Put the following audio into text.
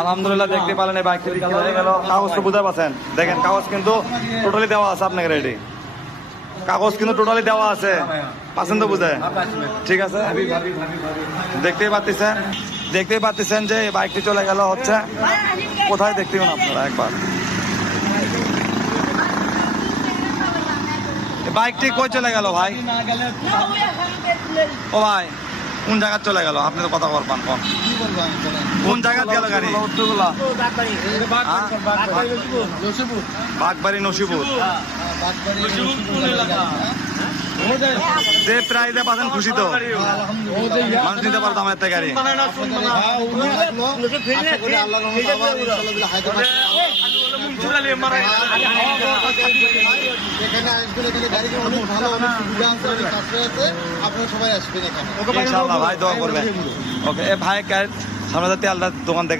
আলহামদুলিল্লাহ দেখতে পেলেন এই বাইকটি বিক্রি হয়ে গেল। কাগজ তো বুঝতে পারছেন, দেখেন কাগজ কিন্তু টোটালি দেওয়া আছে আপনাকে রেডি, কাগজ কিন্তু টোটালি দেওয়া আছে, পাচ্ছেন তো বুঝে? ঠিক আছে, দেখতেই পাচ্ছেন যে এই বাইকটি চলে গেল হচ্ছে কোথায়, দেখতে পান আপনারা একবার। বাইকটি কই চলে গেল ভাই? ও ভাই কোন জায়গায় চলে গেল? আপনি তো কথা বলবেন, কোন জায়গায় গেল গাড়ি? বাগবাড়ি নসিপুর। যে প্রাইজে পাচ্ছেন খুশি তো? মানুষ নিতে পারতো আমার একটা গাড়ি। এখানে আসবেন, এখানে গাড়ি অনেক ভালো, অনেক সুবিধা আছে, অনেক কাছে আছে, আপনারা সবাই আসবেন এখানে। ইনশাআল্লাহ ভাই দোয়া করবেন। ওকে, এ ভাই সামনে তেলটা দোকান থেকে